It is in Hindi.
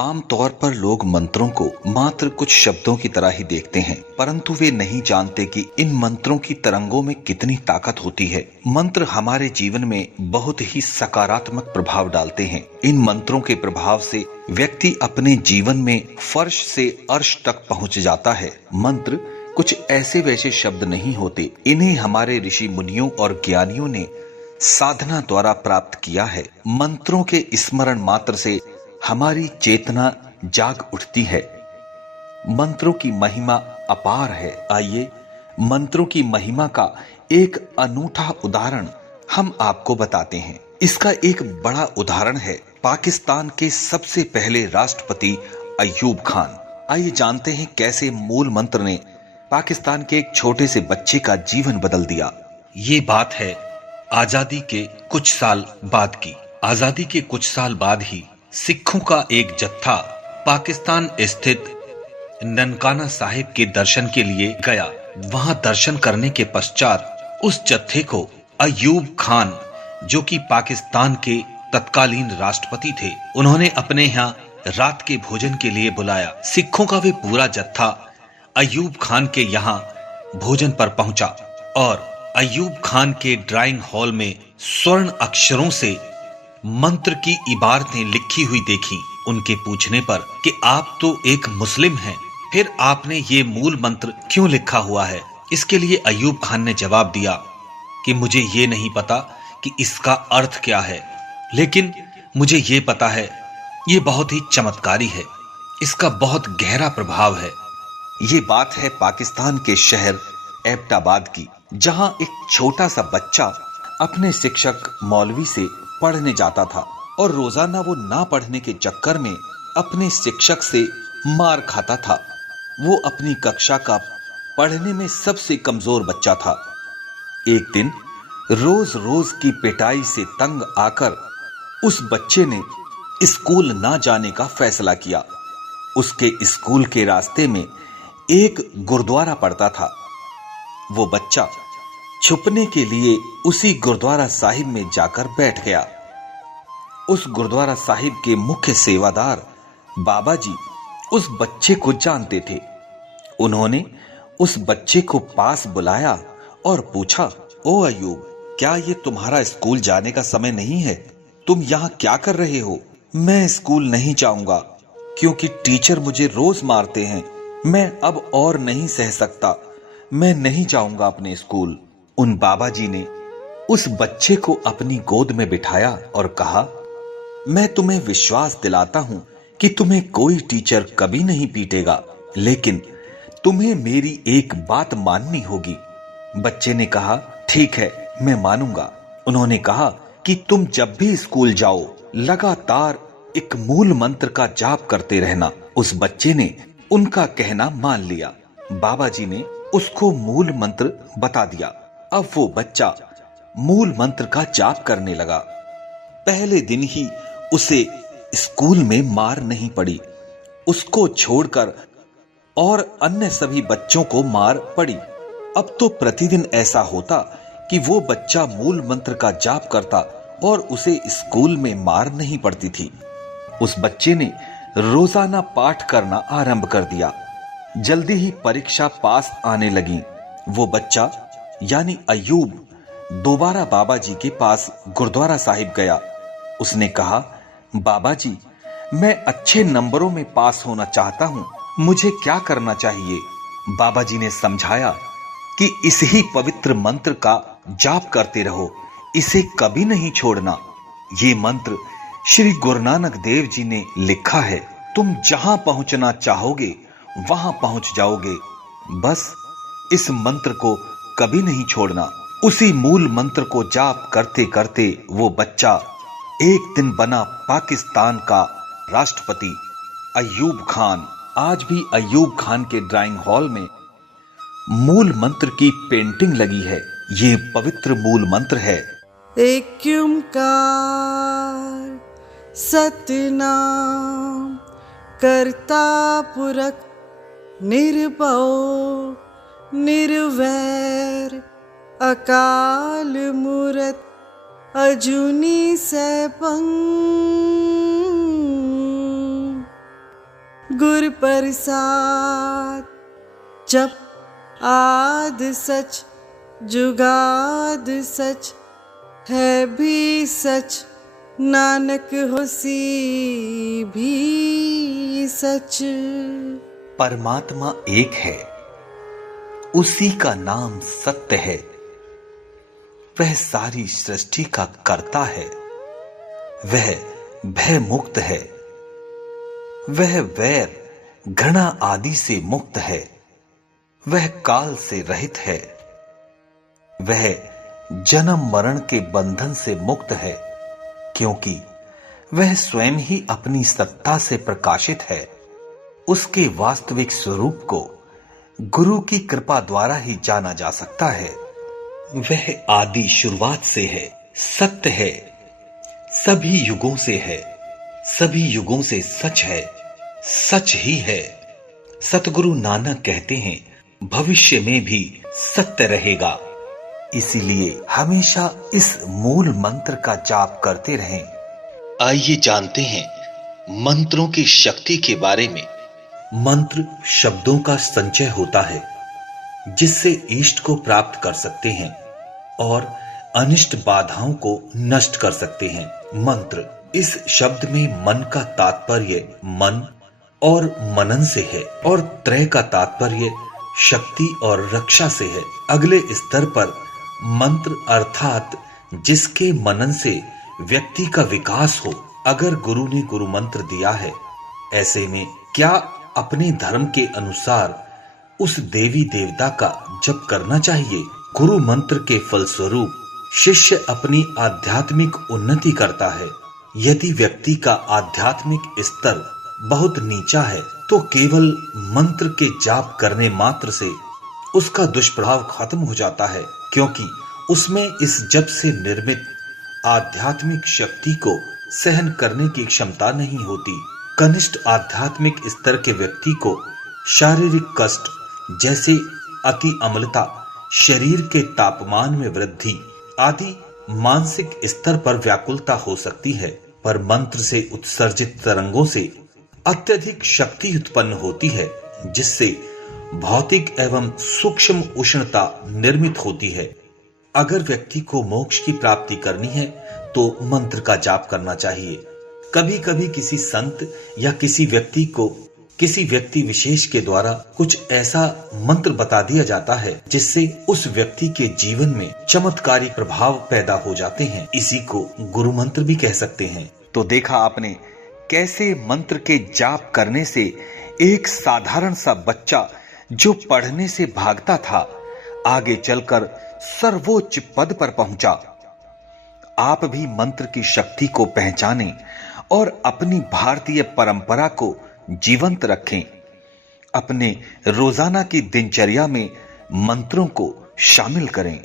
आम तौर पर लोग मंत्रों को मात्र कुछ शब्दों की तरह ही देखते हैं, परंतु वे नहीं जानते कि इन मंत्रों की तरंगों में कितनी ताकत होती है। मंत्र हमारे जीवन में बहुत ही सकारात्मक प्रभाव डालते हैं। इन मंत्रों के प्रभाव से व्यक्ति अपने जीवन में फर्श से अर्श तक पहुंच जाता है। मंत्र कुछ ऐसे वैसे शब्द नहीं होते, इन्हें हमारे ऋषि मुनियों और ज्ञानियों ने साधना द्वारा प्राप्त किया है। मंत्रों के स्मरण मात्र से हमारी चेतना जाग उठती है। मंत्रों की महिमा अपार है। आइए मंत्रों की महिमा का एक अनूठा उदाहरण हम आपको बताते हैं। इसका एक बड़ा उदाहरण है पाकिस्तान के सबसे पहले राष्ट्रपति अय्यूब खान। आइए जानते हैं कैसे मूल मंत्र ने पाकिस्तान के एक छोटे से बच्चे का जीवन बदल दिया। ये बात है आजादी के कुछ साल बाद की। आजादी के कुछ साल बाद ही सिखों का एक जत्था पाकिस्तान स्थित ननकाना साहिब के दर्शन के लिए गया। वहां दर्शन करने के पश्चात उस जत्थे को अय्यूब खान, जो कि पाकिस्तान के तत्कालीन राष्ट्रपति थे, उन्होंने अपने यहाँ रात के भोजन के लिए बुलाया। सिखों का वे पूरा जत्था अय्यूब खान के यहाँ भोजन पर पहुंचा और अय्यूब खान के ड्राइंग हॉल में स्वर्ण अक्षरों से मंत्र की इबारतें लिखी हुई देखी। उनके पूछने पर कि आप तो एक मुस्लिम हैं, फिर आपने ये मूल मंत्र क्यों लिखा हुआ है? इसके लिए अय्यूब खान ने जवाब दिया कि मुझे ये नहीं पता कि इसका अर्थ क्या है, लेकिन मुझे ये पता है ये बहुत ही चमत्कारी है, इसका बहुत गहरा प्रभाव है। ये बात है पाकिस्तान के शहर एबटाबाद की, जहां एक छोटा सा बच्चा अपने शिक्षक मौलवी से पढ़ने जाता था और रोजाना वो ना पढ़ने के चक्कर में अपने शिक्षक से मार खाता था। वो अपनी कक्षा का पढ़ने में सबसे कमजोर बच्चा था। एक दिन रोज रोज की पिटाई से तंग आकर उस बच्चे ने स्कूल ना जाने का फैसला किया। उसके स्कूल के रास्ते में एक गुरुद्वारा पड़ता था। वो बच्चा छुपने के लिए उसी गुरुद्वारा साहिब में जाकर बैठ गया। उस गुरुद्वारा साहिब के मुख्य सेवादार बाबा जी उस बच्चे को जानते थे। उन्होंने उस बच्चे को पास बुलाया और पूछा, ओ अय्यूब, क्या ये तुम्हारा स्कूल जाने का समय नहीं है? तुम यहाँ क्या कर रहे हो? मैं स्कूल नहीं जाऊंगा क्योंकि टीचर मुझे रोज मारते हैं। मैं अब और नहीं सह सकता। मैं नहीं जाऊंगा अपने स्कूल। उन बाबा जी ने उस बच्चे को अपनी गोद में बिठाया और कहा, मैं तुम्हें विश्वास दिलाता हूं कि तुम्हें कोई टीचर कभी नहीं पीटेगा, लेकिन तुम्हें मेरी एक बात माननी होगी। बच्चे ने कहा, ठीक है, मैं मानूंगा। उन्होंने कहा कि तुम जब भी स्कूल जाओ लगातार एक मूल मंत्र का जाप करते रहना। उस बच्चे ने उनका कहना मान लिया। बाबा जी ने उसको मूल मंत्र बता दिया। अब वो बच्चा मूल मंत्र का जाप करने लगा। पहले दिन ही उसे स्कूल में मार नहीं पड़ी। उसको छोड़कर और अन्य सभी बच्चों को मार पड़ी। अब तो प्रतिदिन ऐसा होता कि वो बच्चा मूल मंत्र का जाप करता और उसे स्कूल में मार नहीं पड़ती थी। उस बच्चे ने रोजाना पाठ करना आरंभ कर दिया। जल्दी ही परीक्षा पास आने लगी। वो बच्चा यानी अय्यूब दोबारा बाबा जी के पास गुरुद्वारा साहिब गया। उसने कहा, बाबा जी, मैं अच्छे नंबरों में पास होना चाहता हूं, मुझे क्या करना चाहिए? बाबा जी ने समझाया कि इस ही पवित्र मंत्र का जाप करते रहो, इसे कभी नहीं छोड़ना। ये मंत्र श्री गुरु नानक देव जी ने लिखा है। तुम जहां पहुंचना चाहोगे वहां पहुंच जाओगे। बस इस मंत्र को कभी नहीं छोड़ना। उसी मूल मंत्र को जाप करते करते वो बच्चा एक दिन बना पाकिस्तान का राष्ट्रपति अय्यूब खान। आज भी अय्यूब खान के ड्राइंग हॉल में मूल मंत्र की पेंटिंग लगी है। ये पवित्र मूल मंत्र है। एक ओंकार सतनाम करता पुरख निर्भव निर्वैर अकाल मूरत अजूनी सैभं। गुर प्रसाद। जप आद सच जुगाद सच, है भी सच नानक होसी भी सच। परमात्मा एक है, उसी का नाम सत्य है। वह सारी सृष्टि का कर्ता है, वह भय मुक्त है। वह वैर घृणा आदि से मुक्त है, वह काल से रहित है। वह जन्म मरण के बंधन से मुक्त है, क्योंकि वह स्वयं ही अपनी सत्ता से प्रकाशित है। उसके वास्तविक स्वरूप को गुरु की कृपा द्वारा ही जाना जा सकता है। वह आदि शुरुआत से है, सत्य है, सभी युगों से है, सभी युगों से सच है, सच ही है। सतगुरु नानक कहते हैं, भविष्य में भी सत्य रहेगा। इसीलिए हमेशा इस मूल मंत्र का जाप करते रहें। आइए जानते हैं मंत्रों की शक्ति के बारे में। मंत्र शब्दों का संचय होता है, जिससे इष्ट को प्राप्त कर सकते हैं और अनिष्ट बाधाओं को नष्ट कर सकते हैं। मंत्र, इस शब्द में मन का तात्पर्य मन और मनन से है और त्रय का तात्पर्य शक्ति और रक्षा से है। अगले स्तर पर मंत्र अर्थात जिसके मनन से व्यक्ति का विकास हो। अगर गुरु ने गुरु मंत्र दिया है, ऐसे में क्या अपने धर्म के अनुसार उस देवी देवता का जप करना चाहिए। गुरु मंत्र के फलस्वरूप शिष्य अपनी आध्यात्मिक उन्नति करता है। यदि व्यक्ति का आध्यात्मिक स्तर बहुत नीचा है, तो केवल मंत्र के जाप करने मात्र से उसका दुष्प्रभाव खत्म हो जाता है, क्योंकि उसमें इस जप से निर्मित आध्यात्मिक शक्ति को सहन करने की क्षमता नहीं होती। कनिष्ठ आध्यात्मिक स्तर के व्यक्ति को शारीरिक कष्ट जैसे अति अम्लता, शरीर के तापमान में वृद्धि आदि मानसिक स्तर पर व्याकुलता हो सकती है। पर मंत्र से उत्सर्जित तरंगों से अत्यधिक शक्ति उत्पन्न होती है, जिससे भौतिक एवं सूक्ष्म उष्णता निर्मित होती है। अगर व्यक्ति को मोक्ष की प्राप्ति करनी है तो मंत्र का जाप करना चाहिए। कभी कभी किसी संत या किसी व्यक्ति विशेष के द्वारा कुछ ऐसा मंत्र बता दिया जाता है जिससे उस व्यक्ति के जीवन में चमत्कारी प्रभाव पैदा हो जाते हैं। इसी को गुरु मंत्र भी कह सकते हैं। तो देखा आपने कैसे मंत्र के जाप करने से एक साधारण सा बच्चा जो पढ़ने से भागता था, आगे चलकर सर्वोच्च पद पर पहुंचा। आप भी मंत्र की शक्ति को पहचानें और अपनी भारतीय परंपरा को जीवंत रखें। अपने रोजाना की दिनचर्या में मंत्रों को शामिल करें।